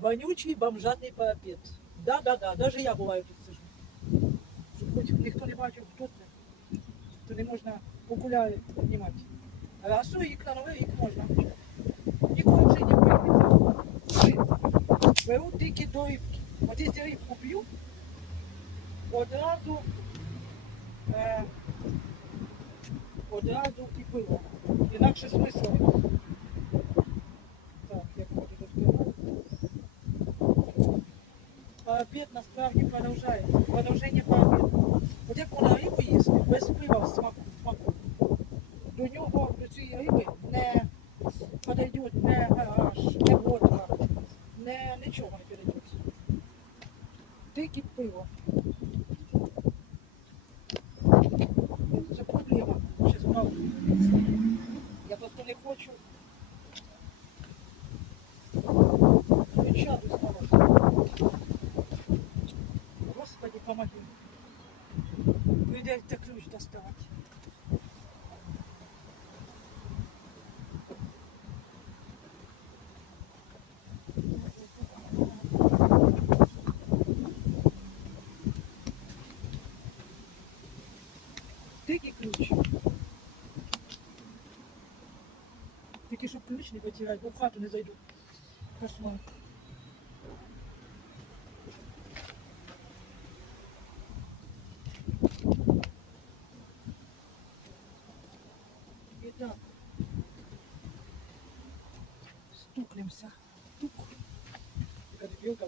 Вонючий бомжатний парапет. Да-да-да, даже я буваю тут сижу. Щоб хоч ніхто не бачив, хто це, то не можна окуляри знімати. А що вікна, нове вік можна. Ніколи вже не пив. Беру тільки до рибки. От якщо рибку п'ю, одразу, е, одразу і пиво. Інакше смисла. Парапет насправді продовжується. Продовження парапету. От як вона рибу їсть, без пива в смаку. До нього до цієї риби не подойдет не гараж, не водка, не, нічого не підійде. Тільки пиво. Це проблема. Я просто не хочу. Придется ключ доставать. Тільки ключ. Тільки щоб ключ не потеряти, бо в хату не зайду. Кошмар. Итак, стукнемся. Тук. Така дебілка.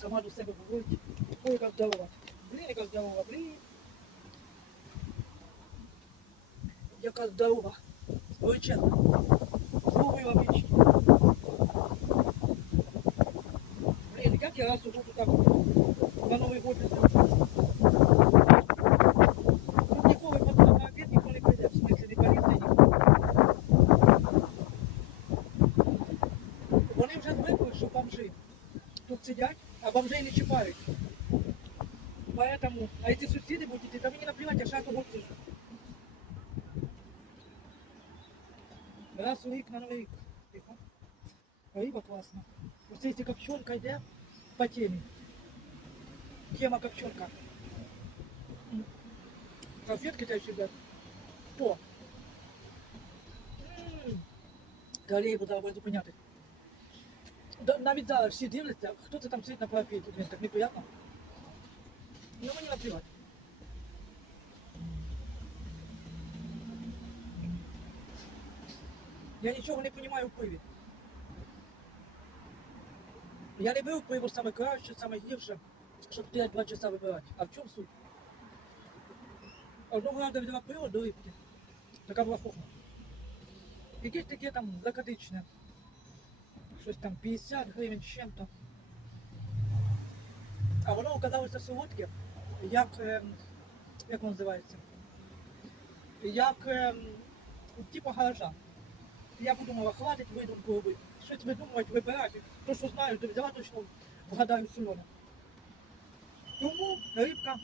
Сама до себе говорить. Ой, яка здорова. Блін, яка здорова, блін. Яка здорова. Величезна. Зловила вічі. Блін, як я раз уже так на Новий год не що бомжи тут сидять, а бомжей не чіпають. Поэтому, а эти сусіди будуть іти, та мені наплівати, я шату год сижу. Раз у рік на новий рік. Тихо. Риба класна. Ось якщо копчонка йде по темі. Тема копчонка. М. Салфетки тебе сюда. О. М. Далі буду треба зупиняти. Навіть зараз всі дивляться, хто це там сидить на парапеті. Блін, так неприємно. Ну мені наплівати. Я нічого не розумію в пиві. Я не беру пиво саме краще, саме гірше, щоб стоять два часа вибирати. А в чому суть? Одного разу взяла пиво до рибки. Така була хохма. Якесь таке там закатичне. Щось там 50 гривень з чим-то. А воно оказалося солодке, як, ем, як воно називається? Як ем, типу гаража. Я подумала, хватить видумку робити. Щось видумувати, вибирати. То, що знаю, то взяла точно вгадаю солене. Тому рибка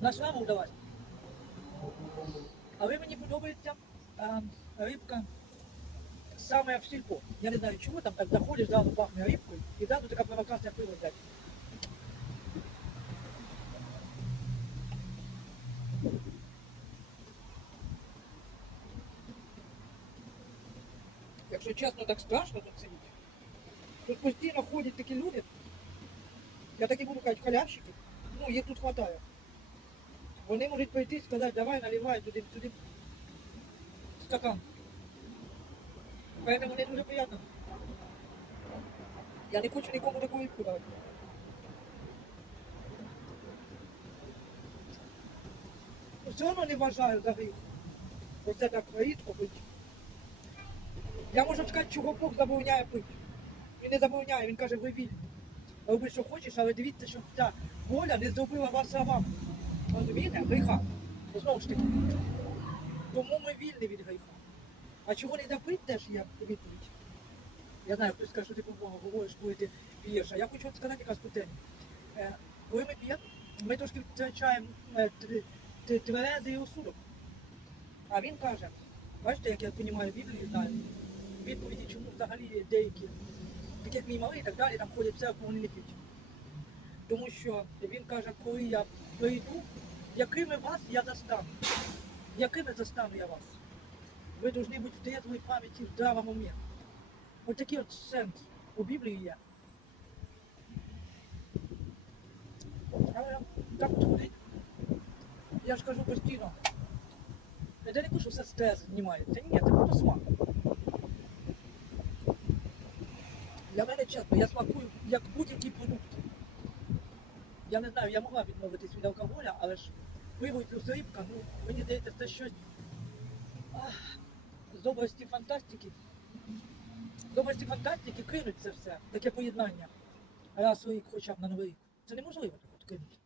на шраму вдалась. Але мені подобається а, рибка саме в сільпо. Я не знаю, чому там так заходиш, зразу пахне рибкою, і зразу така провокація пиво взяти. Якщо чесно, так страшно тут сидіти. Тут постійно ходять такі люди. Я так і буду казати, халявщики. Ну, їх тут хватає. Вони можуть прийти і сказати, давай наливай туди, туди стакан. Поэтому мне дуже приятно. Я не хочу нікому таку рибку давати. Все одно не вважаю за гріх. Оце так рідко пить. Я можу сказати, чого Бог забороняє пити. Він не забороняє, він каже, ви вільні. Роби, що хочеш, але дивіться, щоб ця воля не зробила вас рабами. Розумієте? Гріха. Знову ж таки. Тому ми вільні від гріха. А чого не допити теж є відповідь. Я знаю, хтось скаже, що ти по говориш, коли ти п'єш. А я хочу от сказати якраз питання. Е, коли ми п'ємо, ми трошки втрачаємо е, тверезий розсудок. А він каже, Бачите, як я розумію Біблію, знаю. Відповіді, чому взагалі деякі, так як мій малий і так далі, там ходять церкву, вони не п'ють. Тому що він каже, коли я прийду, якими вас я застану? Якими застану я вас? Ви повинні бути в трезвій пам'яті, в здравому умі. Ось такий от сенс у Біблії є. Але так от ходить. Я ж кажу постійно. Не кажу, що все стрес знімає. Та ні, це просто смак. Для мене чесно, я смакую як будь-який продукт. Я не знаю, я могла відмовитись від алкоголя, але ж пиво і плюс рибка, ну, мені здається, це щось ах, з області фантастики. З області фантастики кинуть це все, таке поєднання. Раз у рік хоча б на новий рік. Це неможливо так от кинути.